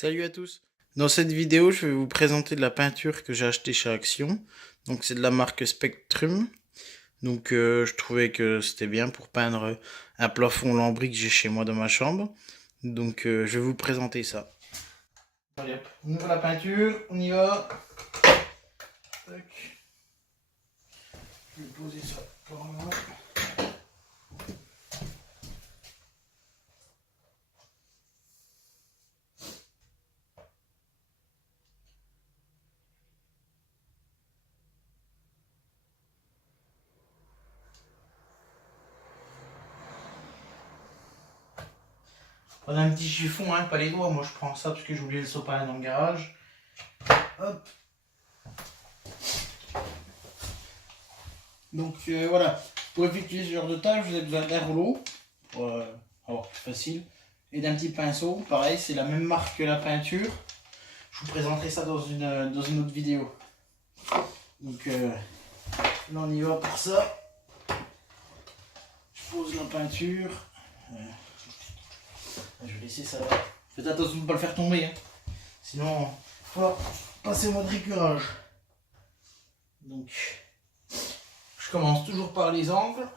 Salut à tous. Dans cette vidéo, je vais vous présenter de la peinture que j'ai achetée chez Action. Donc c'est de la marque Spectrum. Donc je trouvais que c'était bien pour peindre un plafond lambris que j'ai chez moi dans ma chambre. Donc je vais vous présenter ça. Allez hop, on ouvre la peinture, on y va. Tac. Je vais poser ça par là. On a un petit chiffon, hein, pas les doigts. Moi je prends ça parce que j'ai oublié le sopalin dans le garage. Hop. Donc voilà, pour effectuer ce genre de tâche, vous avez besoin d'un rouleau, pour avoir plus facile, et d'un petit pinceau. Pareil, c'est la même marque que la peinture. Je vous présenterai ça dans une autre vidéo. Donc là on y va pour ça. Je pose la peinture. Je vais laisser ça là. Faites attention de ne pas le faire tomber, hein. Sinon il va passer au mode récurage. Donc je commence toujours par les angles.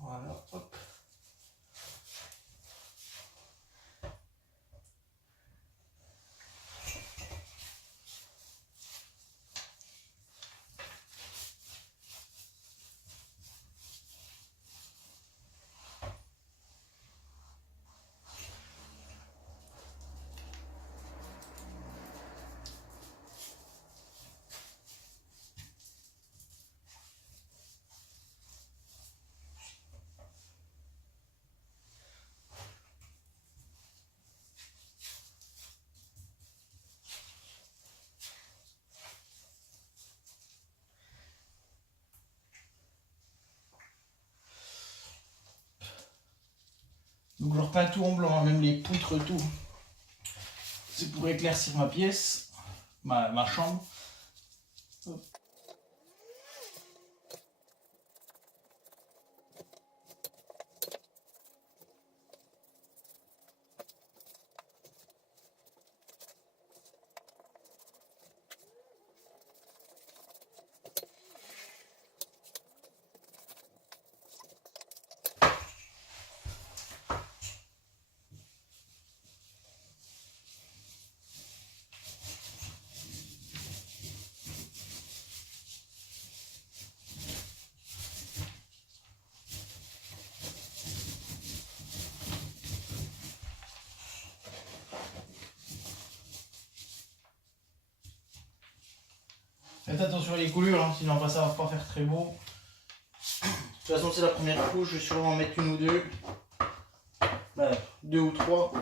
Voilà, hop. Donc je repeins tout en blanc, hein, même les poutres, tout. C'est pour éclaircir ma pièce, ma chambre. Hop. Faites attention à les coulures, hein, sinon ça va pas faire très beau. De toute façon c'est la première couche, je vais sûrement en mettre une ou deux. Voilà, deux ou trois.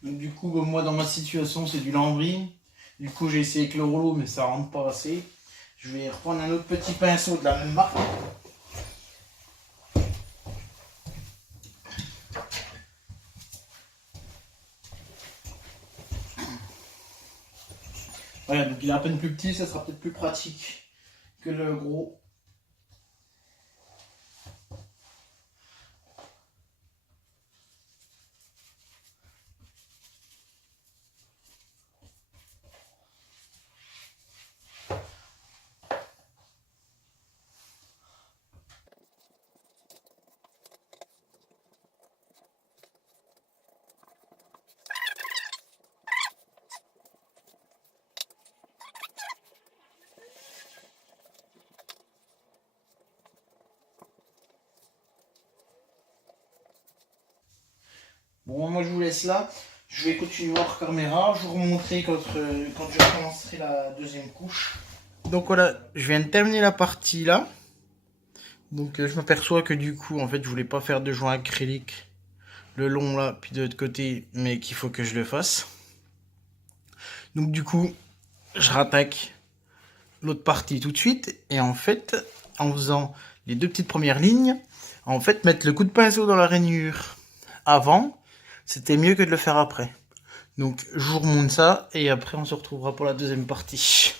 Donc du coup, moi dans ma situation c'est du lambris. Du coup j'ai essayé avec le rouleau mais ça rentre pas assez. Je vais reprendre un autre petit pinceau de la même marque. Voilà, donc il est à peine plus petit, ça sera peut-être plus pratique que le gros. Bon, moi je vous laisse là. Je vais continuer hors caméra. Je vous remontrerai quand je commencerai la deuxième couche. Donc voilà, je viens de terminer la partie là. Donc je m'aperçois que du coup, en fait, je voulais pas faire de joint acrylique le long là, puis de l'autre côté, mais qu'il faut que je le fasse. Donc du coup, je rattaque l'autre partie tout de suite. Et en fait, en faisant les deux petites premières lignes, en fait, mettre le coup de pinceau dans la rainure avant, c'était mieux que de le faire après. Donc je vous remonte ça et après on se retrouvera pour la deuxième partie.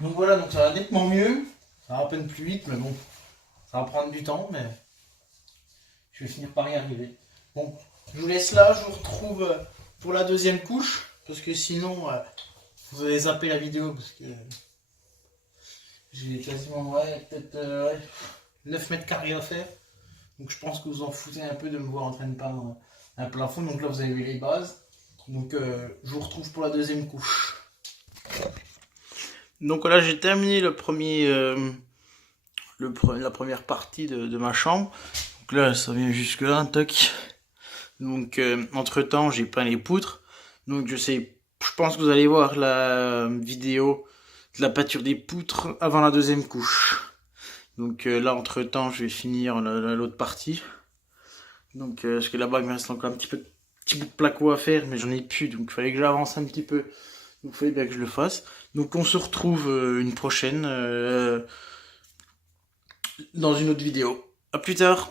Donc voilà, donc ça va nettement mieux. Ça va à peine plus vite, mais bon, ça va prendre du temps, mais je vais finir par y arriver. Bon, je vous laisse là, je vous retrouve pour la deuxième couche, parce que sinon, vous allez zapper la vidéo, parce que j'ai quasiment, peut-être 9 mètres carrés à faire. Donc je pense que vous en foutez un peu de me voir en train de peindre un plafond. Donc là, vous avez vu les bases. Donc je vous retrouve pour la deuxième couche. Donc là, j'ai terminé le premier, la première partie de ma chambre. Donc là, ça vient jusque là, toc. Donc entre temps, j'ai peint les poutres. Donc je pense que vous allez voir la vidéo de la peinture des poutres avant la deuxième couche. Donc là, entre temps, je vais finir l'autre partie. Donc parce que là-bas, il me reste encore un petit bout de placo à faire, mais j'en ai plus. Donc il fallait que j'avance un petit peu. Donc il fallait bien que je le fasse. Donc on se retrouve une prochaine dans une autre vidéo. À plus tard.